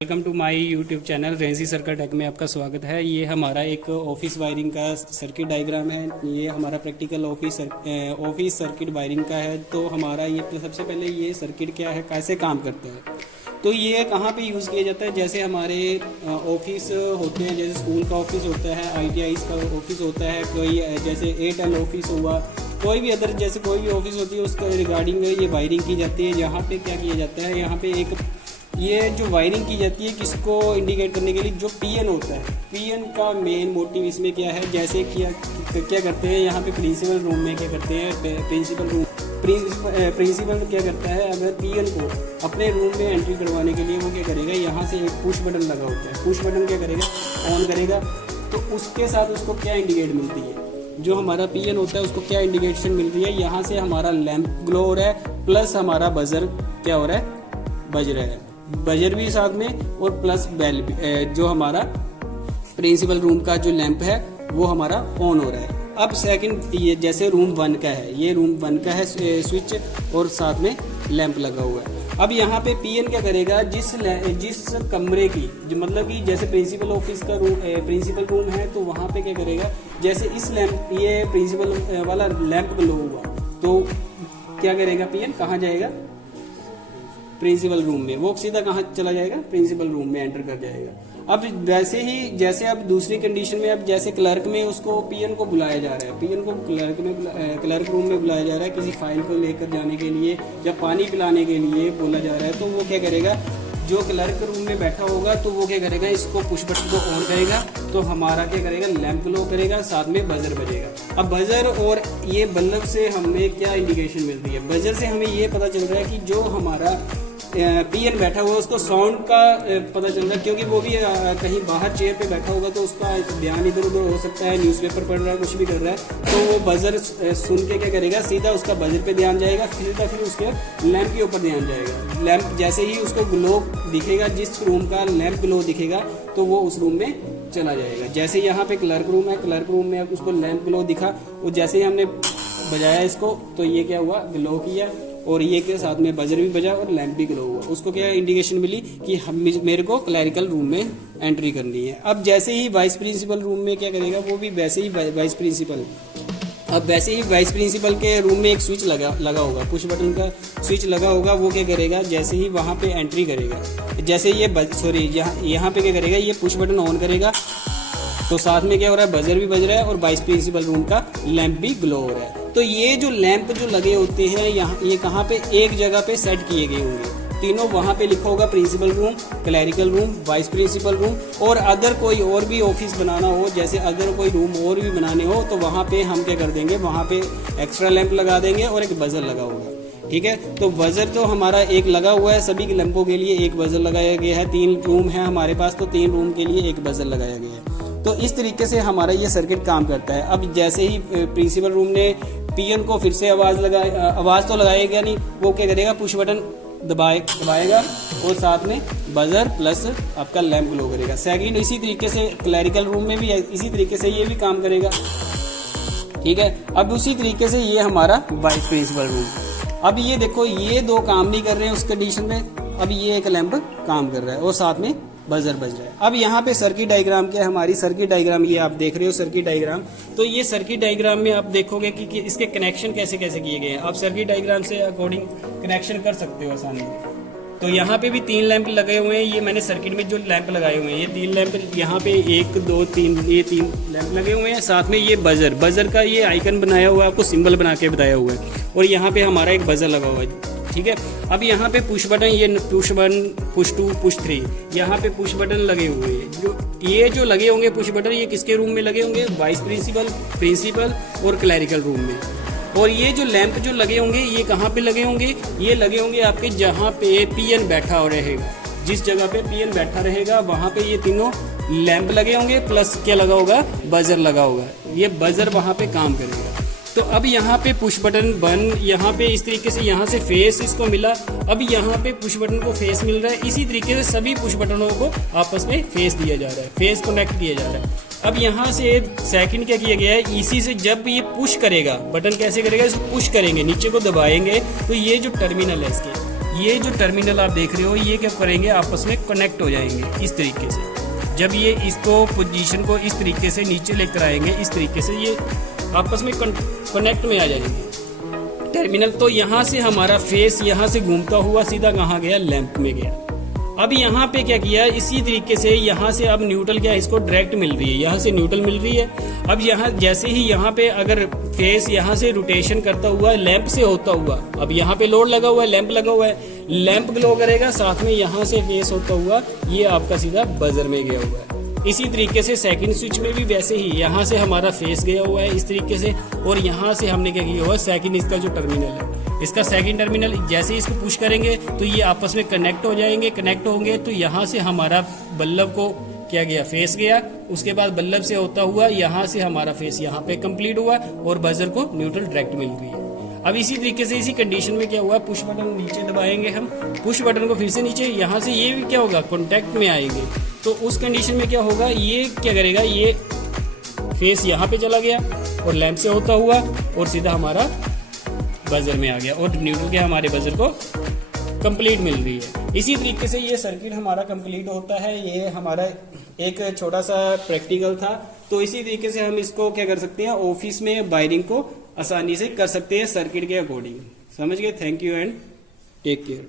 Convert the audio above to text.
Welcome to my YouTube channel Renji circuit tech में आपका स्वागत है। ये हमारा एक ऑफिस वायरिंग का सर्किट डायग्राम है। ये हमारा प्रैक्टिकल ऑफिस सर्किट वायरिंग का है। तो हमारा ये सबसे पहले ये सर्किट क्या है, कैसे काम करता है, तो ये कहाँ पे यूज़ किया जाता है। जैसे हमारे ऑफिस होते हैं, जैसे स्कूल का ऑफिस होता है, ITI का ऑफिस होता है, कोई जैसे एयरटेल ऑफिस हुआ, कोई भी अदर जैसे कोई भी ऑफिस होती है उसका रिगार्डिंग ये वायरिंग की जाती है। यहाँ पे क्या किया जाता है, यहाँ पे एक ये जो वायरिंग की जाती है किसको इंडिकेट करने के लिए, जो PN होता है। PN का मेन मोटिव इसमें क्या है, जैसे क्या करते हैं यहाँ पे प्रिंसिपल रूम में क्या करते हैं, प्रिंसिपल क्या करता है, अगर PN को अपने रूम में एंट्री करवाने के लिए वो क्या करेगा, यहाँ से एक पुश बटन लगा होता है, पुश बटन क्या करेगा, ऑन करेगा। तो उसके साथ उसको क्या इंडिकेट मिलती है, जो हमारा PN होता है उसको क्या इंडिकेशन मिल रही है, यहाँ से हमारा लैंप ग्लो हो रहा है, प्लस हमारा बजर क्या हो रहा है, बज रहा है, बजर भी साथ में, और प्लस बेल भी, जो हमारा प्रिंसिपल रूम का जो लैंप है वो हमारा ऑन हो रहा है। अब सेकंड, ये जैसे रूम 1 का है, ये रूम 1 का है स्विच और साथ में लैंप लगा हुआ है। अब यहाँ पे PN क्या करेगा, जिस कमरे की जो मतलब कि जैसे प्रिंसिपल ऑफिस का रूम प्रिंसिपल रूम है, तो वहाँ पे क्या करेगा, जैसे इस लैंप ये प्रिंसिपल वाला लैंप ग्लो हुआ तो क्या करेगा, PN कहाँ जाएगा, प्रिंसिपल रूम में, वो सीधा कहाँ चला जाएगा, प्रिंसिपल रूम में एंटर कर जाएगा। अब वैसे ही जैसे अब दूसरी कंडीशन में, अब जैसे क्लर्क में उसको PN को बुलाया जा रहा है, PN को क्लर्क रूम में बुलाया जा रहा है किसी फाइल को लेकर जाने के लिए या पानी पिलाने के लिए बोला जा रहा है, तो वो क्या करेगा, जो क्लर्क रूम में बैठा होगा तो वो क्या करेगा, इसको पुश बटन को ऑन करेगा, तो हमारा क्या करेगा, लैंप ग्लो करेगा, साथ में बजर बजेगा। अब बजर और ये बल्ब से हमें क्या इंडिकेशन मिलती है, बजर से हमें ये पता चल रहा है कि जो हमारा PN बैठा हुआ उसको साउंड का पता चल रहा है, क्योंकि वो भी कहीं बाहर चेयर पे बैठा होगा तो उसका ध्यान इधर उधर हो सकता है, न्यूज़पेपर पढ़ रहा है, कुछ भी कर रहा है, तो वो बजर सुन के क्या करेगा, सीधा उसका बजर पे ध्यान जाएगा, सीधा फिर उसके लैंप के ऊपर ध्यान जाएगा। लैंप जैसे ही उसको ग्लो दिखेगा, जिस रूम का लैंप ग्लो दिखेगा तो वो उस रूम में चला जाएगा। जैसे यहाँ पे क्लर्क रूम है, क्लर्क रूम में उसको लैंप ग्लो दिखा, वो जैसे ही हमने बजाया इसको तो ये क्या हुआ, ग्लो किया, और ये के साथ में बजर भी बजा और लैंप भी ग्लो हुआ। उसको क्या इंडिकेशन मिली कि मेरे को क्लैरिकल रूम में एंट्री करनी है। अब जैसे ही वाइस प्रिंसिपल रूम में क्या करेगा, वो भी वैसे ही वाइस प्रिंसिपल, अब वैसे ही वाइस प्रिंसिपल के रूम में एक स्विच लगा होगा, पुश बटन का स्विच लगा होगा, वो क्या करेगा, जैसे ही वहाँ पे एंट्री करेगा, जैसे ये यहाँ पे क्या करेगा, ये पुश बटन ऑन करेगा, तो साथ में क्या हो रहा है, बजर भी बज रहा है और वाइस प्रिंसिपल रूम का लैंप भी ग्लो हो रहा है। तो ये जो लैंप जो लगे होते हैं यहाँ, ये कहाँ पे एक जगह पे सेट किए गए होंगे, तीनों वहाँ पे लिखा होगा principal room, clerical room, vice principal room. और अदर कोई और भी ऑफिस बनाना हो, जैसे अदर कोई रूम और भी बनाने हो, तो वहाँ पे हम क्या कर देंगे, वहाँ पे एक्स्ट्रा लैंप लगा देंगे और एक बजर लगा होगा। ठीक है, तो बजर तो हमारा एक लगा हुआ है, सभी के लैंपों के लिए एक बजर लगाया गया है। 3 रूम है हमारे पास, तो 3 रूम के लिए एक बजर लगाया गया है। तो इस तरीके से हमारा ये सर्किट काम करता है। अब जैसे ही प्रिंसिपल रूम ने PN को फिर से आवाज़ तो लगाएगा नहीं, वो क्या करेगा, पुश बटन दबाएगा और साथ में बजर प्लस आपका लैंप ग्लो करेगा। सेकंड, इसी तरीके से क्लैरिकल रूम में भी इसी तरीके से ये भी काम करेगा। ठीक है, अब उसी तरीके से ये हमारा वाइस प्रिंसिपल रूम। अब ये देखो, ये 2 काम नहीं कर रहे हैं उस कंडीशन में, अब ये एक लैंप काम कर रहा है और साथ में बजर बज रहा है। अब यहाँ पे सर्किट डायग्राम क्या है, हमारी सर्किट डायग्राम ये आप देख रहे हो सर्किट डायग्राम। तो ये सर्किट डायग्राम में आप देखोगे कि इसके कनेक्शन कैसे कैसे किए गए हैं। आप सर्किट डायग्राम से अकॉर्डिंग कनेक्शन कर सकते हो आसानी से। तो यहाँ पे भी 3 लैंप लगे हुए हैं, ये मैंने सर्किट में जो लैंप लगाए हुए हैं, ये 3 लैंप, यहाँ पे 1 2 3, ये 3 लैंप लगे हुए हैं। साथ में ये बजर का ये आइकन बनाया हुआ है, आपको सिंबल बना के बताया हुआ है, और यहाँ पे हमारा एक बजर लगा हुआ है। ठीक है, अब यहाँ पे पुश बटन, ये पुश 1, पुश 2, पुश 3, यहाँ पे पुश बटन लगे हुए हैं। ये जो लगे होंगे पुश बटन, ये किसके रूम में लगे होंगे, वाइस प्रिंसिपल और क्लैरिकल रूम में। और ये जो लैंप जो लगे होंगे, ये कहाँ पे लगे होंगे, ये लगे होंगे आपके जहाँ पे PN बैठा रहेगा, जिस जगह पे PN बैठा रहेगा वहाँ पे ये तीनों लैंप लगे होंगे, प्लस क्या लगा होगा, बजर लगा होगा। ये बजर वहाँ पे काम करेगा। तो अब यहाँ पे पुश बटन 1, यहाँ पे इस तरीके से यहाँ से फेस इसको मिला, अब यहाँ पे पुश बटन को फेस मिल रहा है। इसी तरीके से सभी पुश बटनों को आपस में फेस दिया जा रहा है, फेस कनेक्ट किया जा रहा है। अब यहाँ से सेकंड क्या किया गया है, इसी से जब ये पुश करेगा, बटन कैसे करेगा, इसको पुश करेंगे, नीचे को दबाएंगे, तो ये जो टर्मिनल है इसके, ये जो टर्मिनल आप देख रहे हो ये क्या करेंगे, आपस में कनेक्ट हो जाएंगे इस तरीके से। जब ये इसको पोजीशन को इस तरीके से नीचे लेकर आएंगे, इस तरीके से ये आपस में कनेक्ट में आ जाएंगे टर्मिनल। तो यहाँ से हमारा फेस यहाँ से घूमता हुआ सीधा कहाँ गया, लैंप में गया। अब यहाँ पे क्या किया, इसी तरीके से यहाँ से अब न्यूट्रल क्या है, इसको डायरेक्ट मिल रही है, यहाँ से न्यूट्रल मिल रही है। अब यहाँ जैसे ही यहाँ पे अगर फेस यहाँ से रोटेशन करता हुआ लैंप से होता हुआ, अब यहाँ पे लोड लगा हुआ है, लैंप लगा हुआ है, लैंप ग्लो करेगा, साथ में यहाँ से फेस होता हुआ ये आपका सीधा बजर में गया हुआ है। इसी तरीके से सेकंड स्विच में भी वैसे ही यहाँ से हमारा फेस गया हुआ है इस तरीके से, और यहाँ से हमने क्या किया हुआ है, सेकंड इसका जो टर्मिनल है, इसका सेकंड टर्मिनल जैसे इसको पुश करेंगे तो ये आपस में कनेक्ट हो जाएंगे। कनेक्ट होंगे तो यहाँ से हमारा बल्ब को क्या गया, फेस गया, उसके बाद बल्ब से होता हुआ यहाँ से हमारा फेस यहाँ पे कंप्लीट हुआ और बजर को न्यूट्रल डायरेक्ट मिल रही है। अब इसी तरीके से इसी कंडीशन में क्या हुआ, पुश बटन नीचे दबाएंगे हम, पुश बटन को फिर से नीचे, यहाँ से ये भी क्या होगा, कॉन्टैक्ट में आएंगे। तो उस कंडीशन में क्या होगा, ये क्या करेगा, ये फेस यहाँ पे चला गया और लैंप से होता हुआ और सीधा हमारा बजर में आ गया और न्यूट्रल के हमारे बजर को कंप्लीट मिल रही है। इसी तरीके से ये सर्किट हमारा कंप्लीट होता है। ये हमारा एक छोटा सा प्रैक्टिकल था। तो इसी तरीके से हम इसको क्या कर सकते हैं, ऑफिस में वायरिंग को आसानी से कर सकते हैं सर्किट के अकॉर्डिंग। समझ गए? Thank you and take care.